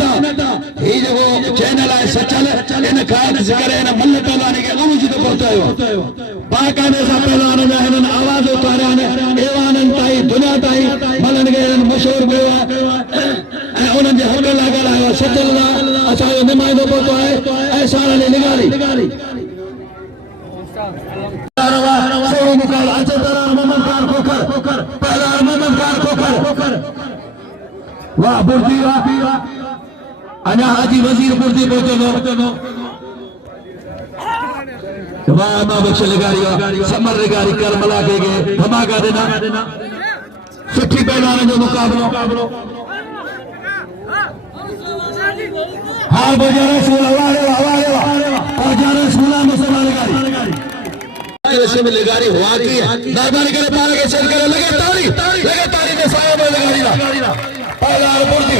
मेहनत ही जो चैनल है सचल इन खाद जिक्र इन मल्ल पहलवानी के गम जितो पहुंचायो बाकायदे सा पहलवान ने इन आवाज उतारिया ने एवानन ताई दुनिया ताई मलन के इन मशहूर हुआ उन्हनि जे हक़ लागल आयो सचल असा नुमाइंदो पहुंचो है ऐसा ने निगारी सोरो मुकाल अचे तरह मोहम्मद खान खोखर पहलवान मोहम्मद खान खोखर वाह बुर्दी वाह अना हाजी वजीर बुर्दी पहुंचो वाह मां बख्श लगारी समर लगारी कर मला के धमाका देना सुठी पहलवान जो मुकाबलो हां बजारे सोला वारे बजारे सोला मुसलमान लगारी ऐसे में लगारी हुआ की नादानी करे पार के चल करे लगे ताली ने साहब लगारी ना पहलवान बुर्दी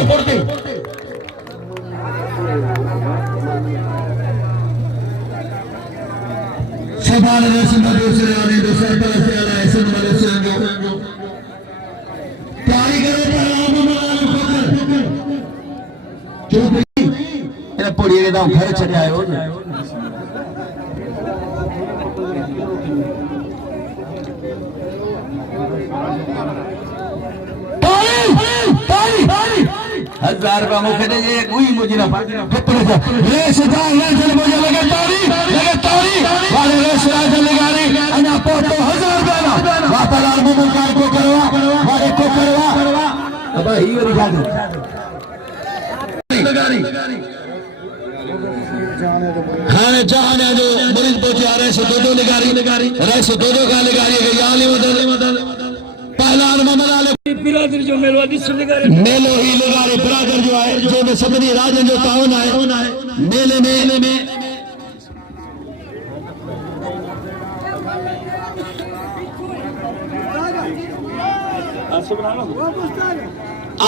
सुभान अल्लाह दूसरे आने दूसरे तरफ से आना ऐसे वाले से आगे ताली करो पहलवान खोखर जो ये पड़ी के दाव घर चढ़े आयो हजार रुपया मुखे दे ये कोई मुझे ना ठप्पड़ जा ले सदा ले चल मुझे लगे ताली वाले ले सदा चल लगारी अना पोतो 1000 रुपया ना वापरार मुमुकार को करवा वाले को करवा अब ही वाली जादू लगारी खाने जाने जो मरीज पहुंचे आ रहे से दो लगारी रहे से दो का लगारी के याली मदद पहलवान मोहम्मद आले बिरादर जो मेलो ही लगारे बिरादर जो है जो में सभी राजन जो ताउन है मेले में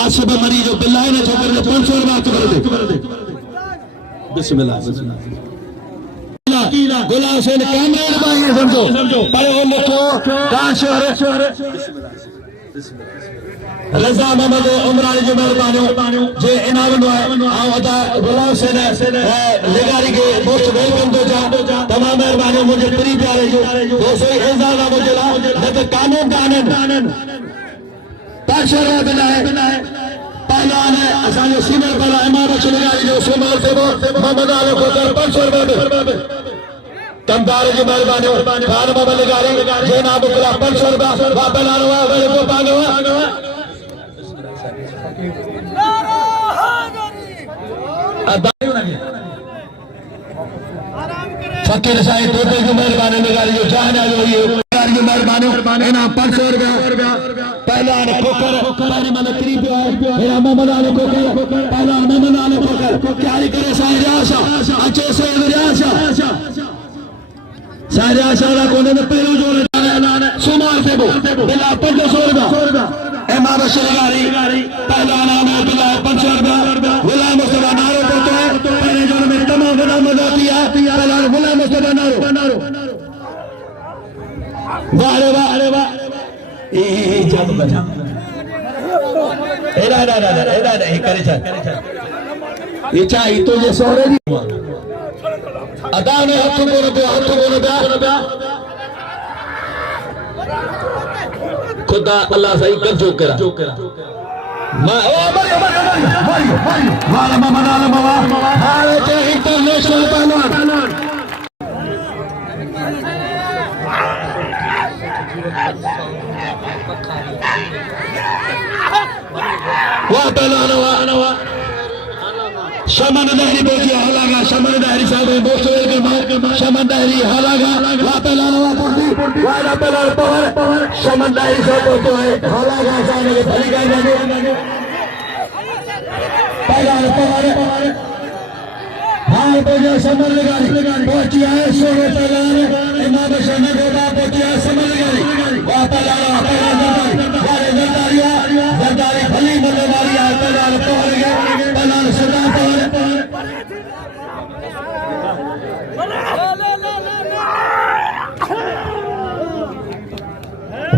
आसिफ मरी जो बिल्ला है ना छोकर ने 500 रुपया कर दे बिस्मिल्लाह गुलाम हुसैन कामरेड भाई समझो पर वो लिखो काशर रजा मोहम्मद उमरानी जो मेहरबानी जे इनाम नो है अदा गुलाम हुसैन लगारी के मोस्ट वेलकम तो जा तमाम मेहरबानी मुझे प्री प्यारे जो दोस्तों इंसान मुझे ला न कानून कानून काशर बनाए पहलवान है असाने सीनियर वाला इमाम लगारी जो सुमल से मोहम्मद आले को 500 रुपए कमदार जी मेहरबानी खान बाबा लगारी जे ना बुकला 500 रुपया बाबा लानवा वाले को पागवा फकीर साईं तोते की मेहरबानी लगारी जो जाने जो ये लगारी जो मेहरबानी ना 500 रुपया पहलवान खोखर पहले मन करीब है मेरा मोहम्मद आले खोखर पहलवान मोहम्मद आले खोखर क्या करे साईं रियासा अच्छे से रियासा सारे आशारा कोने में पहलू जो लाने सुमार से वो बिला 500 रुपया इमाम शरीगारी पहलवान आने बिला 500 रुपया गुलाम मुस्तफा नारो बोलते हैं पहले जो में तमाम गुलाम मजाती है पहलवान गुलाम मुस्तफा नारो वाह ए जात बजा एरा करे छा ये चाहिए तो ये सोरे दी अदा ने हाथ को रब्या खुदा अल्लाह सही कर जो करा मैं ओ मरी वाला मामा हारे के इंटरनेशनल पहलवान वाह पहलवान वाह शमन दहरी बोलिए हालागा शमन दहरी साहब बोसवेल के मां शमन दहरी हालागा वा पहलवान वा बुर्दी वाला पहलवान पवर शमन दहरी साहब बोलते हैं हालागा जाने के भली का जाने पहलवान पवर हां बोलिए शमन लगारी पहुंची है सोने पहलवान इमाम शमन गोदा पहुंची है शमन लगारी वा पहलवान जरदारी भली मने वाली है पहलवान पवर गए पहलवान सदा पवर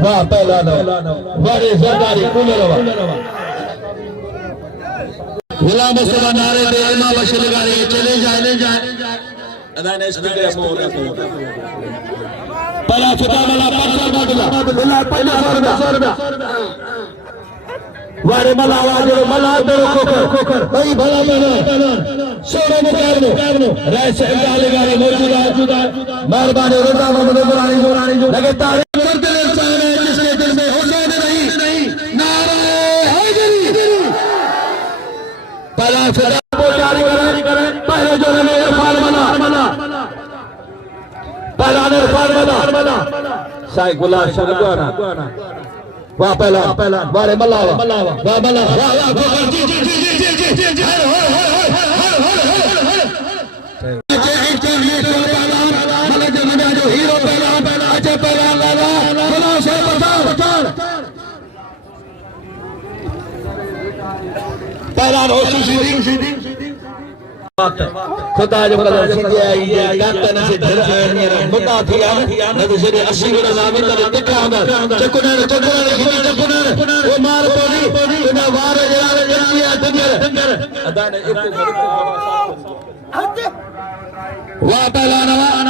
वाह पहलवान वारे जरदारी कुलरवा गुलाम मुस्तफा नारे दे इमाम बशीर लगारी चले जाए अदा ने स्पीकर मोर पहला फुटा वाला 500 बाटला बिल्ला पहला 100 रुपया वारे मला वाजो मला दरो खोकर भाई भला पहलवान सोरे मुकाबलो रैस इमदाद लगारी मौजूदा मेहरबानी रजा मोहम्मद दुरानी जो लगे तारीफ करते इंसान है जिसने दिल में हुसैन नहीं नारे हैदरी पहला फुटा जारी करें पहले जो है इरफान मना पहला इरफान मना साई गुलाम शगवाना वाह पहला वारे मल्लावा वाह मल्लावा वाह जी जो हीरो पहलवान अच्छा पहलवान गुलाम से पठान पहलवान होशी सीधी खुदा जो कदर सीधी आई है गाता न से दिल से मुद्दा थिया न तो से 80 गुना नामी तो दिखा होंदा चकुनर वो मार पोनी ना वार जरा जल्दी दंगर अदा ने एक वाह पहलवान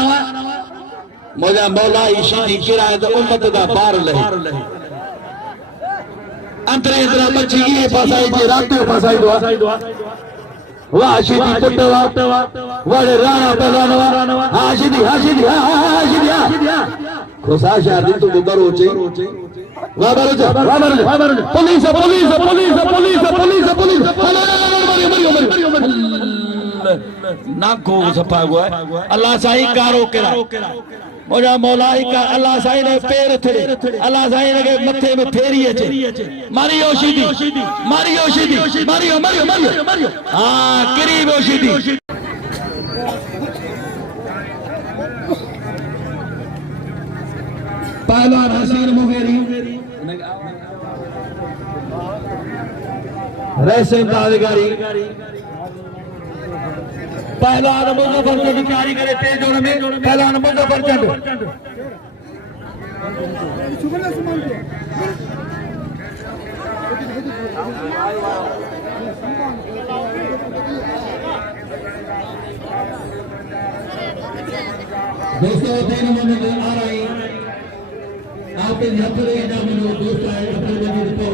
मौला मौला ईशी किराए तो उम्मत दा पार लहे अंतरे इतना बच्ची ये फसाई जे रात फसाई दुआ वाह आशिदी पुटवा वाले राणा पहलवान आशिदी खुशा शादी तो बरोचे वाह बरोचे पुलिस ना को सफा हुआ अल्लाह साईं कारो केरा मोजा मौलाई का अल्लाह साईं ने पैर थे अल्लाह साईं ने मथे में फेरी अचे मारियो सीधी मारियो हां करीब सीधी पहलवान हसीन मुगेरी रैसे दादगारी पहलवान मुजफ्फर चंद तैयारी करे तेज जोड़ में पहलवान मुजफ्फर चंद दोस्तों 3 मिनट आ रही आपके हथरे जामनो दोस्त आए अपने मजीद को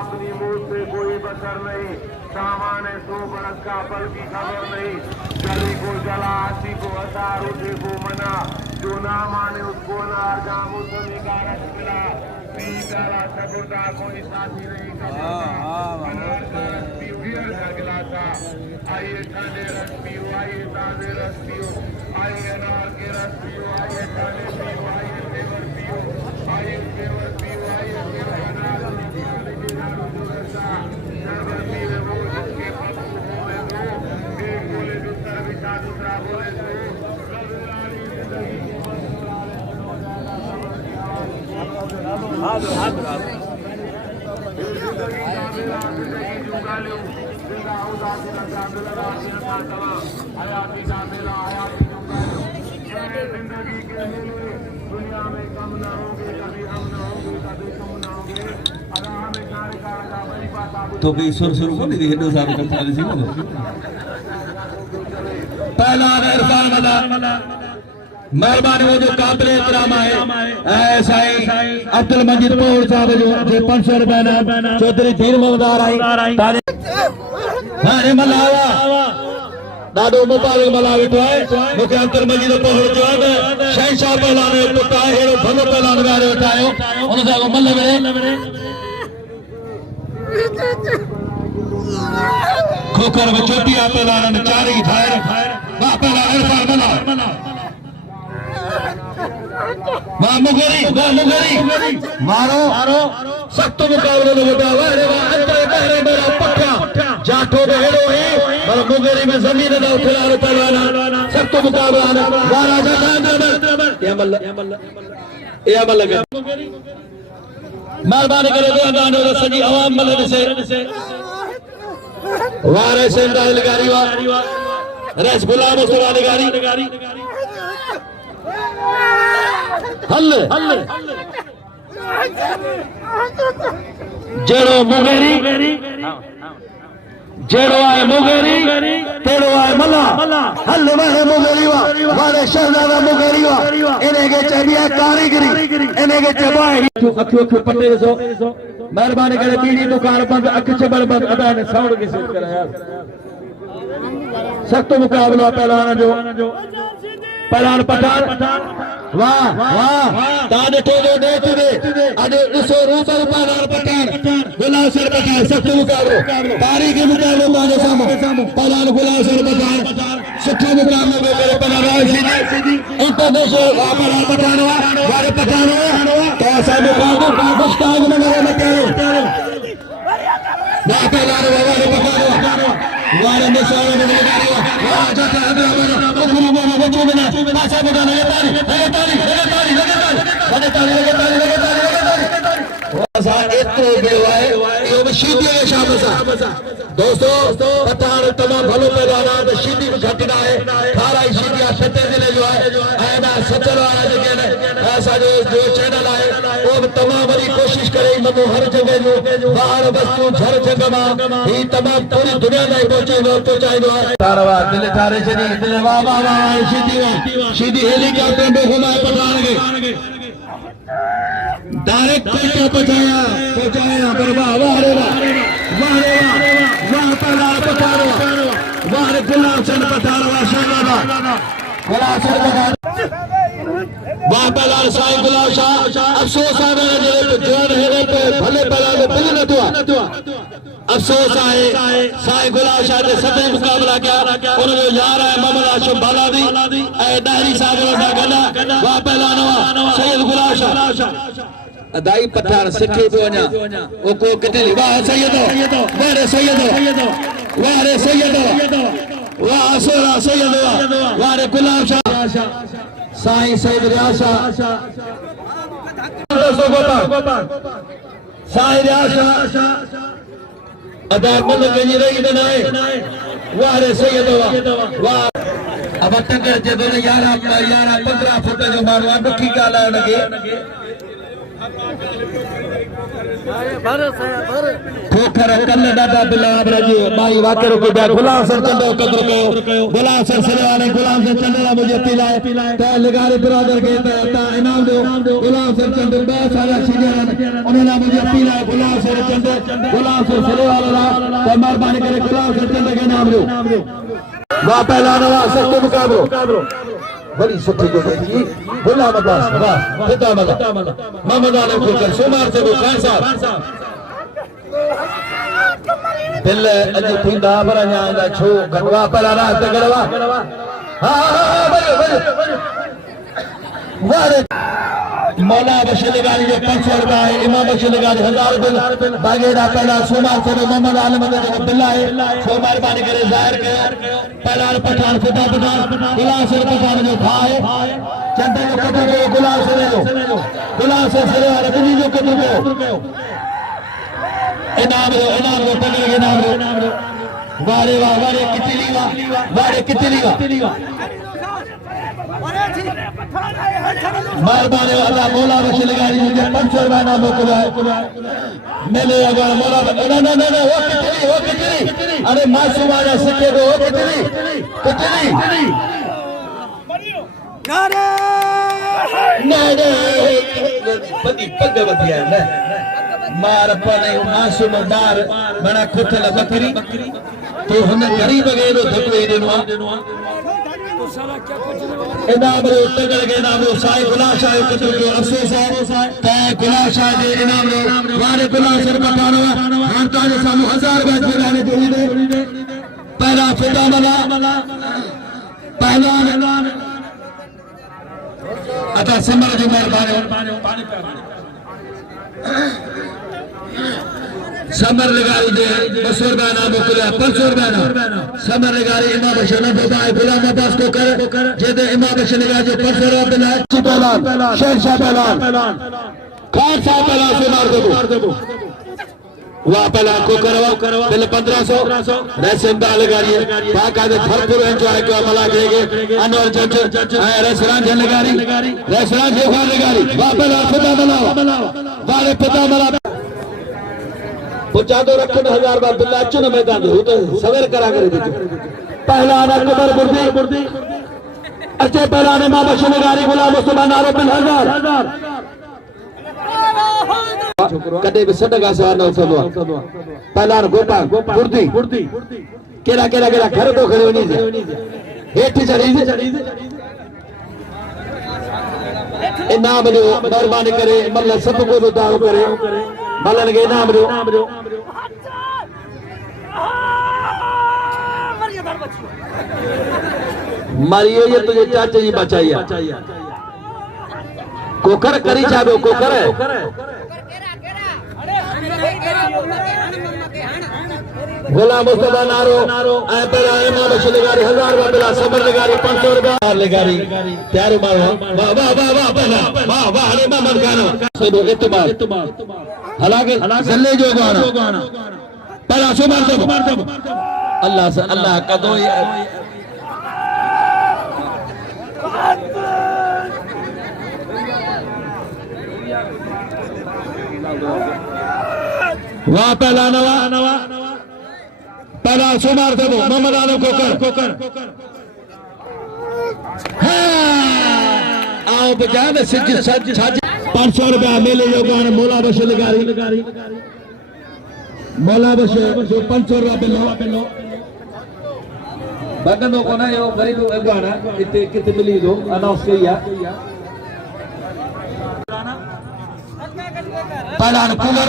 अपनी मुंह से कोई बसर नहीं सामाने 100 बरस का पल की खबर नहीं जली को जला हंसी को हसार उठे को मना जो ना माने उसको नार जामू समी का रस मिला पी डाला सगुरदा कोई साथी नहीं अनार का रस पी बियर का गिलासा आइए ठंडे रस पियो आइए ताजे रस पियो आइए अनार के रस पियो आइए ठंडे पियो आइए तेवर पियो आइए तेवर पियो आइए तेवर अनार दुनिया में कम न होंगे कभी हम न होंगे कभी तुम न होंगे अगर हमें कार्य का बड़ी बात तो भी सुर को नहीं हेडो साहब करता है पहला इरफान मदा मेहरबानी वो जो काबिल एहतराम है ऐसा ही अब्दुल मजीद पौड़ साहब जो 500 रुपए चौधरी दीन ममदार आई अरे मलावा दादो मुबारक मला वेठो है मुखे अंतर मजीद पौड़ जो है शहंशाह पहलवान पुटा है हेड़ो भलो पहलवान वारे उठायो उन सां मल में खोकर में चोटिया पहलवान चारी फायर वाह पहलवान इरफान मला वाह मुगरी मारो सख्त मुकाबले में बेटा वाह अंतर बहरे मेरा पट्टा जाठो बेड़ो है पर मुगरी में जमीन ना उठला पहलवान सख्त मुकाबला वारा जाता ये मल मेहरबानी करे दानो सजी आवाम मल से वारे से लगारी वाह रस गुलाम मुस्तफा लगारी हल्ले जेड़ो मुगेरी जेड़ो आए मुगेरी तेड़ो आए मला हल वारे मुगेरी वारे शहजादा मुगेरी इन्हें के चबिया कारीगरी इन्हें के चबाए अखियो अखियो पट्टे ॾिसो मेहरबानी करे पीड़ी दुकान बंद अख चबल बंद अदा ने साउंड की सेट करा यार सख्त मुकाबला पहलवान जो पहलवान पठान वाह वाह ताने ठोदो देख दे अडे ॾिसो रूबल पहलवान पठान गुलाब सर पठान सख्त मुकाबलो तारीख़ी मुकाबलो माने सामो पहलवान गुलाब सर पठान सुठो मुकाबलो में मेरे पहलवान सीधी इंटरनेशनल पहलवान पठान वारे पठान तो असा मुकाबलो पाकिस्तान में मेरे करो वाह पहलवान वारे पठान वारे निशान में लगारी वाह जाता है पासा बगाना लगातार एतिरो गयो आहे इहो बि शीदी जे शाम सां दोस्तो पठान तमामु भलो पहलवान आहे शीदी बि घटि न आहे खाराई शीदी आहे 7 ज़िले जो आहे ऐं ना सचल वारा जेके आहिनि असांजो जो चैनल आहे उहो बि तमामु वॾी कोशिशि करे मनो हर जॻह जो ॿाहिरि वस्तू झर जॻह मां ही तमामु पूरी दुनिया ताईं पहुचाईंदो आहे दिल ठारे छॾी दिल वाह वाह वाह शीदी हेलीकॉप्टर में घुमाए पठान खे डायरेक्ट पहुंचाया पर वाह वाह रे वाह वाह रे वाह पहलवान पठान वाह रे गुलाब चंद पठान वाह शहजादा गुलाब चंद पठान वाह पहलवान साईं गुलाब शाह अफसोस आहे जेड़े जवान हेरे पे भले पहलवान बिल न थियो अफसोस आहे साईं गुलाब शाह जे सभई मुकाबला कया उन जो यार आहे मोहम्मद हाशिम बालादी ऐं डायरी साहब सां गॾु वाह पहलवान सैयद गुलाब शाह अदाई पठान सिखे पियो वञा ओ को किटली वाह सैयदो वारे सैयदो वारे सैयदो वाह असरा सैयदो वारे गुलाब शाह साईं सैयद रियाशा साईं रियाशा अदा मुल कजी रही न आहे वारे सैयदो वाह अब टकर जे दोने 11 15 फुट जो माण्हू आहे ॾुखी ॻाल्हि आहे उनखे खोखर कल ॾाढा बिलाब रजो भाई वाकरो को गुलाब सर चंदो कदर कयो गुलाब सर सलवाने गुलाब सर चंदला मुझे पिलाए त लगारी बिरादर के ता इनाम दो गुलाब सर चंदो बे सारा सीजन उन्हें मुझे पिलाए गुलाब सर चंदो गुलाब सर सलवाला त मेहरबानी करे गुलाब सर चंदो के इनाम दो वाह पहलवान वाह सख्त मुकाबलो बड़ी सुठी को देखी गुलाम अब्बास वाह पिता मला मोहम्मद आलम खुलकर सुमार से वो खान साहब दिल अज थींदा पर अञा छो गणवा पहलवान ते गणवा हां बड़े वारे मौला बशीर गाली जो 500 रुपया है इमाम बशीर गाली 1000 बिल बागेड़ा पहला सोमार से मोहम्मद आलम जो बिल है सो मेहरबानी करे जाहिर कयो पहलवान पठान फिदा पठान गुलाब सर पठान जो भाई चंद जो कदर कयो गुलाब सर वाले बिजी जो कदर कयो इनाम दो तगड़े इनाम दो वारे कितली वाह मेहरबानी वाला मौला बशीर गाली मुझे 500 रुपया नाम मोकलो है मेले अगर मौला ना वो कितली अरे मासूम आजा सिक्के को वो कितली नारे बदी पग बदिया है मार पने मासूम मार बड़ा खुथल बकरी तो हुन गरीब के रो धकवे देनो इनाम रो तगड़ के इनाम रो साईं गुलाब शाह कदर जो अफसोस है ते गुलाब शाह जे इनाम रो वारे गुलाब सर पठानो हां तो जे सामू 1000 रुपया दिलाने जोड़ी दे पहला फिदा मला पहलवान अच्छा समर जो मेहरबानी समर लगाई दे 200 रुपया नाम मोकलिया 500 रुपया नाम समर लगाई इमाम बशीर ने बाबा गुलाम अब्बास को कर जेदे इमाम बशीर लगा जो 500 रुपया दिलाए पहलवान शेर शाह पहलवान खान साहब पहलवान से मार दो वहाँ पहला कोकरवा बिल 1500 रेसिंदा लगारी बाकायदे भरपूर एंजॉय किया मला करेंगे अनवर जज रेस्टोरेंट लगारी रेस्टोरेंट देखा लगारी वहाँ पहला पिता मला वाले पिता मला पुचादो रखन 1000 बार बिल्ला चुन मैदान दे तो सवेर करा करे दे पहला आना कबर बुर्दी अच्छे पहला ने मां बशे लगारी गुलाम मुस्तफा नारो बिल 1000 कदे भी सदगा सा न सदवा पहला गोपा बुर्दी केड़ा घर तो खड़े होनी से हेठ चढ़ी इनाम जो मेहरबानी करे मल्ल सब को दान करे मल्लन के इनाम जो मारियो ये तुझे चाचा जी बचाइया कोकर करी चाबो कोकर गुलाम मुस्तफा नारो ऐ पहला इमाम बशलगारी 1000 रुपया बिला सबर लगारी 500 रुपया लगारी तैयार मारो वाह वाह वाह वाह पहला वाह वाह अरे मोहम्मद खानो सब इत्तेमाद हालांकि जल्ले जो गाना पहला सुमार दो अल्लाह से अल्लाह का दो वाह पहला नवा पहला सुमार दे मोहम्मद आलम कोकर आओ बजान सज 500 रुपया मेले जो गान मौला बशर लगारी मौला बशर जो 500 रुपया बिलो बगनो को ना यो गरीब गाना इतने कितने मिली दो अनाउंस किया पहला कूलर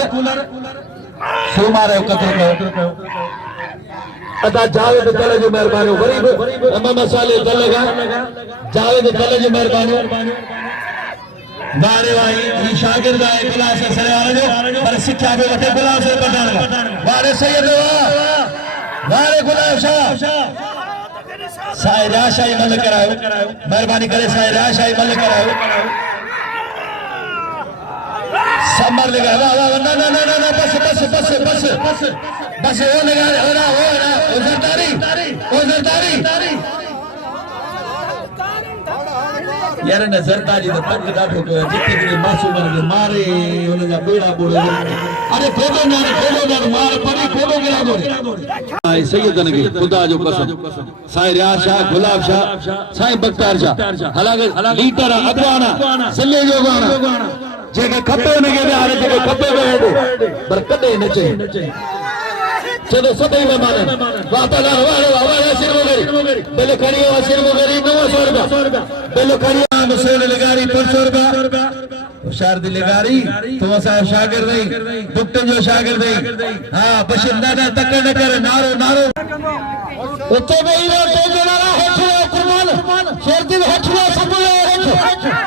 सुमारे कतर को अदा जावेद तले जो मेहरबानी गरीब अम्मा मसाले तलेगा जावेद तले जो मेहरबानी दारे भाई शागिर्द आए क्लास से सरे जो पर शिक्षा के वटे क्लास से पढ़ाना वाले सैयद वाले गुलाम शाह साईं राशाई मल करायो मेहरबानी करे साईं राशाई मल करायो समर लगा वाह ना बस वो लगा हो ना उजरदारी यार ने सरदारी तो तंग डाठो को जितने मासूम ने मारे उनका बेड़ा बोले अरे खोलो ना मार पड़ी खोलो गिरा दो आई सैयदन के खुदा जो कसम साईं रियाज शाह गुलाब शाह साईं बख्तियार शाह हालांकि लीडर अगवाना सल्ले जो गाना जेके खपे उनके भी हारे जेके खपे वे पर कदे न चाहिए चलो सभी मेहमान वापस वाह सिर मुगरी बेलो खड़ी हो सिर मुगरी 900 रुपया बेलो खड़ी मसूल लगारी 500 रुपया होशियार दी लगारी तो असा शागिर्द नहीं दुक्तन जो शागिर्द नहीं हां बशीर दादा तक न करे नारो उते बेईरो तेज नारा हेठो कुर्बान शेर दी हेठो सब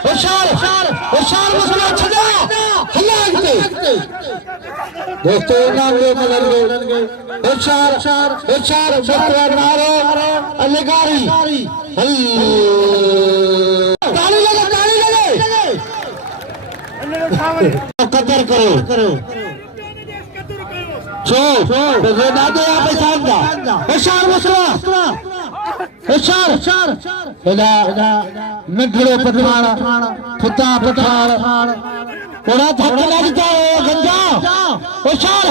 होशियार मसला छदा हल्ला दोस्तों नाम ले मलन गए होशियार बकरा नारो अलगारी ताली लगे कदर करो जो तो दादे आप साहब होशियार मसला होशियार नगड़ो पठान खुदा पठान थोड़ा धक्का लगता है गंजा होशियार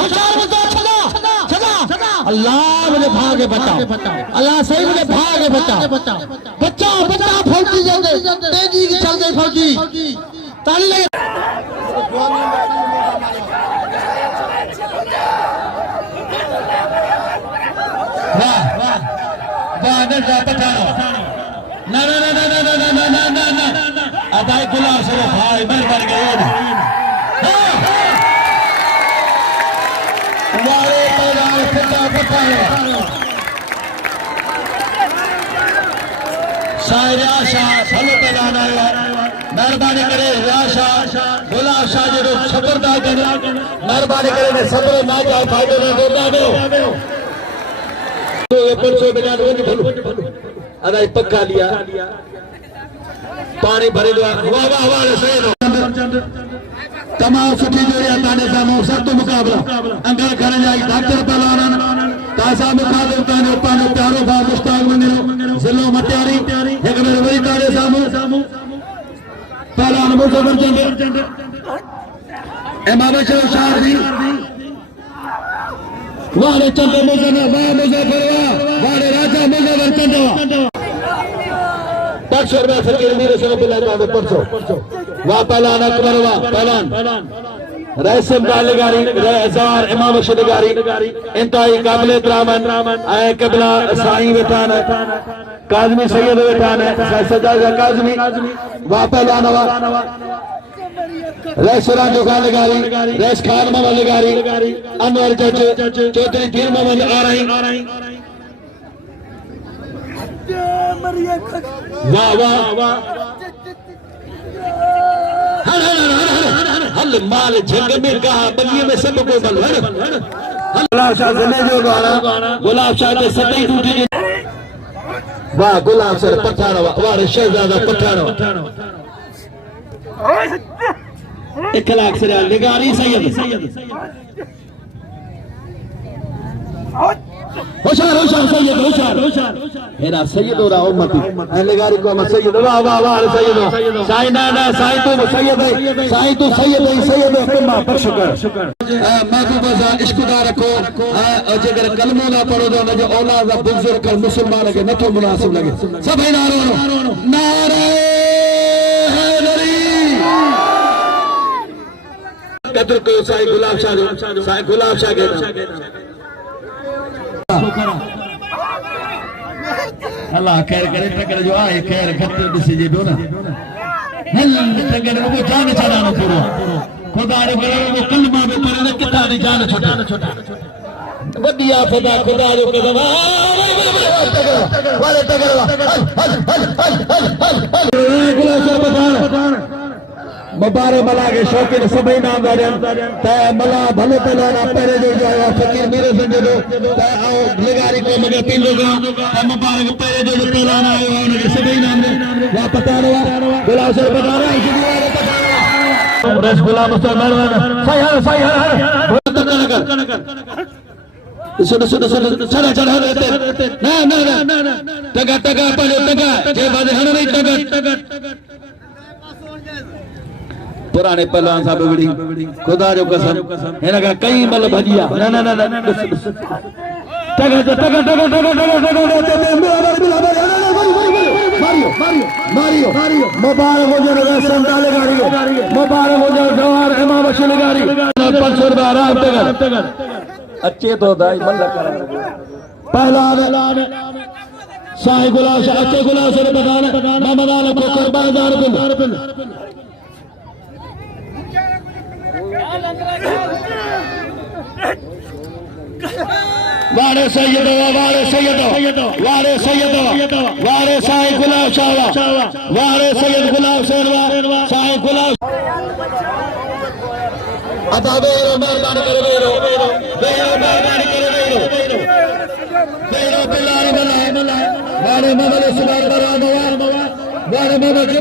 छदा अल्लाह मुझे भागे बता अल्लाह सही मुझे भागे बता बच्चा फौजी जल्दी तेजी की चल गई फौजी ताली लगे वाह नजा पठानो ना अदाई गुलाब से भाई मेहरबानी करो हमारे पैदार खुदा पठानो साईं शाह फल पैदाना मेहरबानी करे राशा गुलाब शाह जो खबरदार मेहरबानी करे ने सबर ना जा फायदो ना देना ये 500 बिलान वो अदा पक्का लिया पानी भरे दो वाह सही तमाम सुठी जोड़ी है ताने सामो सख्त मुकाबला अंगल खण जाई डॉक्टर पहलवान तासा मुखातिब ताने पानो प्यारो भा मुश्ताक मंगरो जिलो मटियारी एक मेरे वही ताने सामो पहलवान मुजफ्फर चंद इमाम शाहरी वाले चंद मुजफ्फर वाले राजा मुजफ्फर चंद में फकीर मेरे से बिल्ला परसो वाह पहलान अकबर वाह पहलान रैसम गालिगारी हजार इमाम शदगारी इंतहाई काबिल एहतराम आए कबला साईं वेठान काजमी सैयद वेठान सजाद काजमी वाह पहलान वाह रैसरान जो गालिगारी रैस खान मोहम्मद लगारी अनवर जज चौधरी पीर मोहम्मद आ रही वाह वाह वाह हल माल जंग में कहा बलिए में सब को बल गुलाब शाह जिले जो गाना गुलाब शाह के सतई टूटी वाह गुलाब सर पठान वाह शहजादा पठान 1 लाख से निगारी सैयद होशियार सैयद मेरा सैयद हो रहा उम्मती निगारी को मैं सैयद वाह वाह वाह सैयद साईं ना साईं तू सैयद है साईं तू सैयद कमा पर शुक्र महबूब सा इश्कदार रखो जेकर कलमो ना पढ़ो तो जो औलाद बुजुर्ग कर मुसलमान के नथो मुनासिब लगे सभई नारो नारे हैदरी कदर को साईं गुलाब शाह के अल्लाह खैर करे टकर जो आए खैर घट दिसे जे दो ना हल टकर को जान चलानो पूरो खुदा रे करे वो कलमा में परे किथा दी जान छोटा वडिया खुदा जो कदम वाले टकर हल मुबारक मला के शौकीन सभी नाम ते मला भले पहलवाना पहले जो है फकीर मेरे संजो ते आओ लगारी को मगे तीन लोग मुबारक पहले जो पहलवाना आयो उनके सभी नाम वा पता रहा गुलाब से पता रहा रस गुलाब मुसलमान सही हर चढ़ा ना टगा पहले जे बाजे हन नहीं टगा पुराने पहलवान साहब बिगड़ी खुदा जो कसम है ना कई मल भजिया ना मारियो मुबारक हो जाए रसम डाले गाड़ी मुबारक हो जाए जवाहर इमाम बशीर गाड़ी 500 रुपया आराम तक अच्छे तो दाई मल पहलवान साईं गुलाब शाह अच्छे गुलाब से बताना मोहम्मद आलम को कुर्बान वारे सैयद वारे साईं गुलाब शाह वारे सैयद गुलाब शेरवा साईं गुलाब अता बेरो मेहरबानी करे बेरो बिलार वारे मगल सुबह वारे मगल